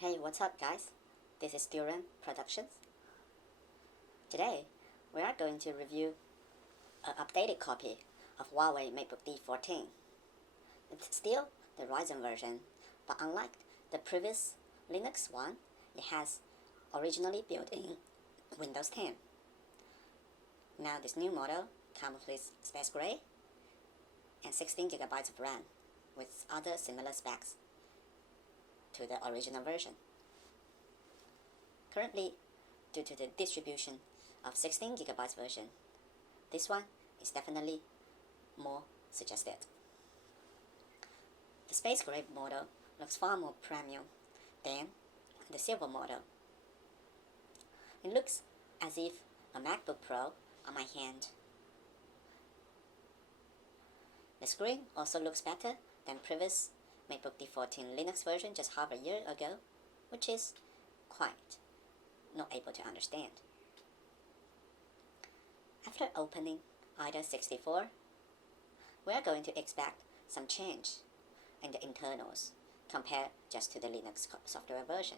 Hey, what's up guys? This is Durian Productions. Today, we are going to review an updated copy of Huawei Matebook D14. It's still the Ryzen version, but unlike the previous Linux one, it has originally built-in Windows 10. Now this new model comes with space gray and 16GB of RAM with other similar specs to the original version. Currently, due to the distribution of 16GB version, this one is definitely more suggested. The space gray model looks far more premium than the silver model. It looks as if a MacBook Pro on my hand. The screen also looks better than previous Matebook D14 Linux version just half a year ago, which is quite not able to understand. After opening IDA 64, we are going to expect some change in the internals compared just to the Linux software version.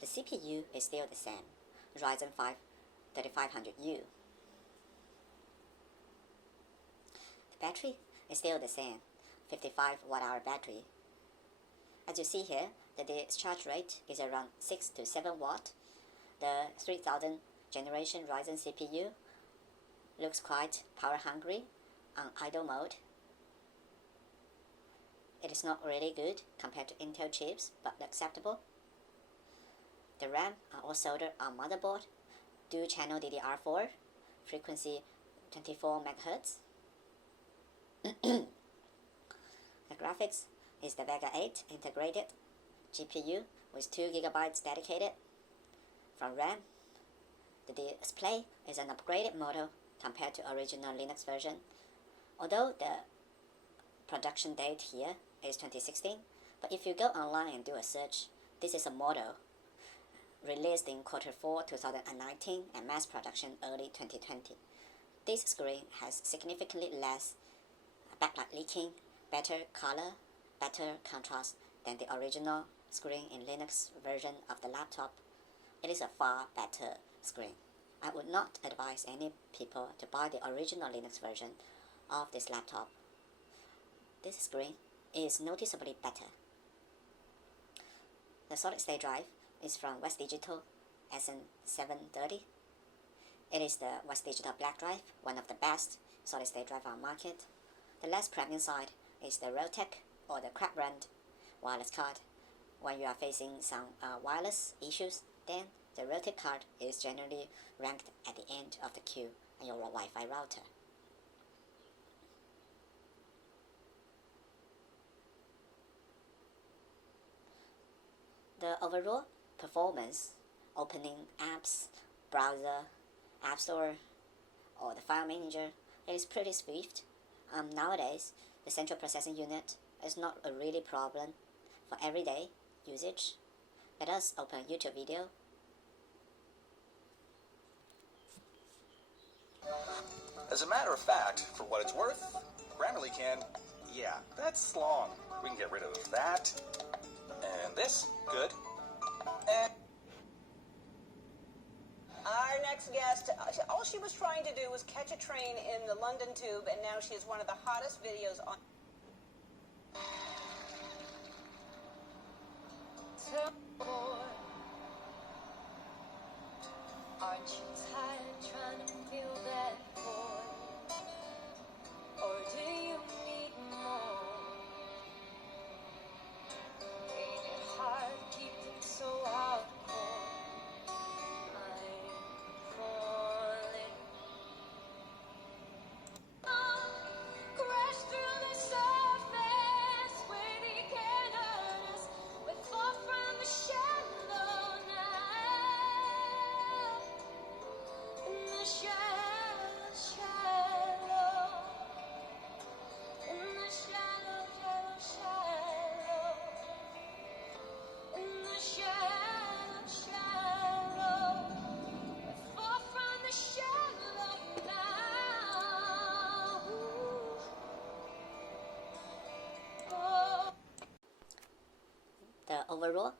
The CPU is still the same, Ryzen 5 3500U. The battery is still the same, 55 Wh battery. As you see here, the discharge rate is around 6 to 7 watt. The 3000 generation Ryzen CPU looks quite power hungry on idle mode. It is not really good compared to Intel chips, but acceptable. The RAM are all soldered on motherboard, dual channel DDR4, frequency 24 MHz. The graphics is the Vega 8 integrated GPU with 2GB dedicated. From RAM, the display is an upgraded model compared to original Linux version. Although the production date here is 2016, but if you go online and do a search, this is a model released in Q4 2019 and mass production early 2020. This screen has significantly less backlight leaking, better color, better contrast than the original screen in Linux version of the laptop. It is a far better screen. I would not advise any people to buy the original Linux version of this laptop. This screen is noticeably better. The solid-state drive is from West Digital SN730. It is the West Digital Black Drive, one of the best solid-state drive on market. The less premium side is the Realtek or the crap brand wireless card. When you are facing some wireless issues, then the Realtek card is generally ranked at the end of the queue on your Wi-Fi router. The overall performance, opening apps, browser, app store, or the file manager, is pretty swift. Nowadays, the central processing unit is not a really problem for everyday usage. Let us open a YouTube video. As a matter of fact, for what it's worth, Grammarly can, yeah, that's long. We can get rid of that. And this, good. And our next guest, all she was trying to do was catch a train in the London Tube, and now she is one of the hottest videos on. Aren't you tired trying to fill that void? Or do you need more? Ain't it hard to keep things so hardcore? I'm falling. Crash through the surface where they can hurt us. We fall from the shallow now. In the shallow, shallow. In the shallow, shallow, shallow. In the shallow, shallow. We fall from the shallow now. Oh. The overall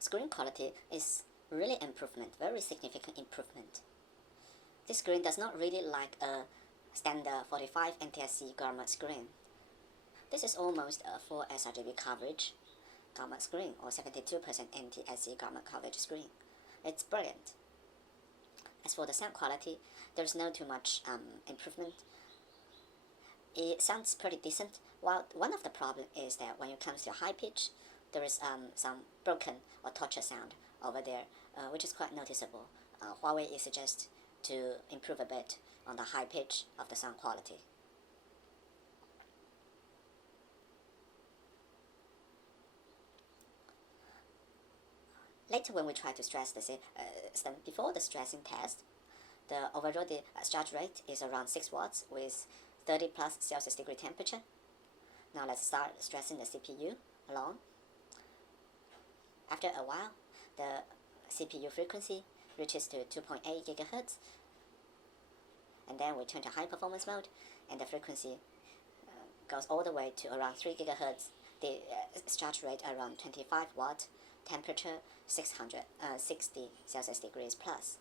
screen quality is really improvement, very significant improvement. This screen does not really like a standard 45 NTSC gamma screen. This is almost a full sRGB coverage gamma screen, or 72% NTSC gamma coverage screen. It's brilliant. As for the sound quality, there's no too much improvement. It sounds pretty decent. While one of the problems is that when it comes to high pitch, there is some broken or torture sound over there, which is quite noticeable. Huawei is suggests to improve a bit on the high pitch of the sound quality. Later, when we try to stress the system, before the stressing test, the overall discharge rate is around 6 watts with 30 plus Celsius degree temperature. Now let's start stressing the CPU alone. After a while, the CPU frequency reaches to 2.8 GHz, and then we turn to high performance mode, and the frequency goes all the way to around 3 GHz. The discharge rate around 25 watts, temperature 660 Celsius degrees plus.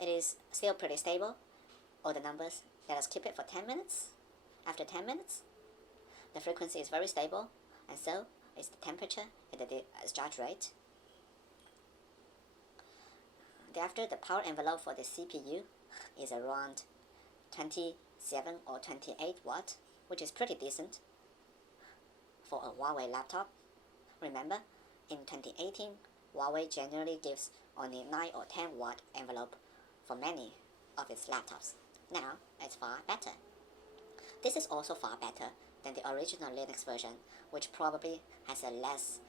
It is still pretty stable, all the numbers. Let us keep it for 10 minutes. After 10 minutes, the frequency is very stable, and so is the temperature and the discharge rate. Thereafter, the power envelope for the CPU is around 27 or 28 watt, which is pretty decent for a Huawei laptop. Remember, in 2018, Huawei generally gives only 9 or 10 watt envelope for many of its laptops. Now, it's far better. This is also far better than the original Linux version, which probably has a less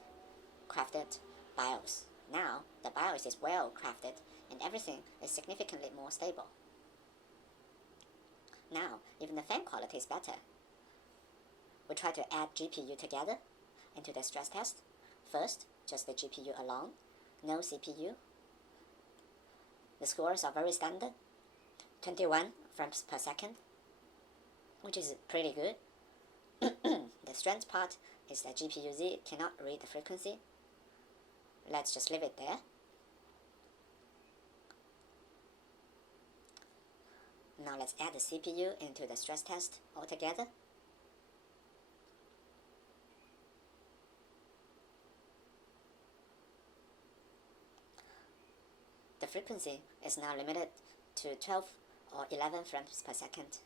crafted BIOS. Now, the BIOS is well crafted and everything is significantly more stable. Now, even the fan quality is better. We try to add GPU together into the stress test. First, just the GPU alone, no CPU. The scores are very standard, 21 frames per second, which is pretty good. The strength part is that GPU-Z cannot read the frequency. Let's just leave it there. Now let's add the CPU into the stress test altogether. The frequency is now limited to 12 or 11 frames per second.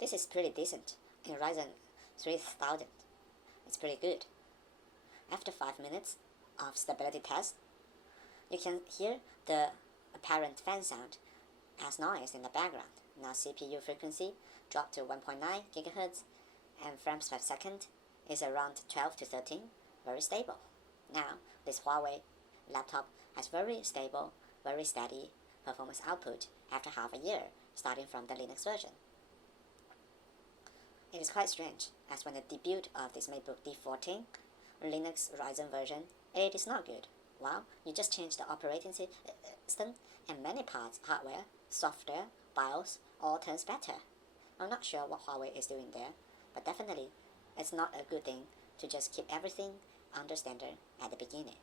This is pretty decent in Ryzen 3000. It's pretty good. After 5 minutes of stability test, you can hear the apparent fan sound as noise in the background. Now CPU frequency dropped to 1.9 GHz and frames per second is around 12 to 13, very stable. Now this Huawei laptop has very stable, very steady performance output after half a year, starting from the Linux version. It is quite strange, as when the debut of this Matebook D14 Linux Ryzen version, it is not good. Well, you just change the operating system and many parts, hardware, software, BIOS, all turns better. I'm not sure what Huawei is doing there, but definitely it's not a good thing to just keep everything under standard at the beginning.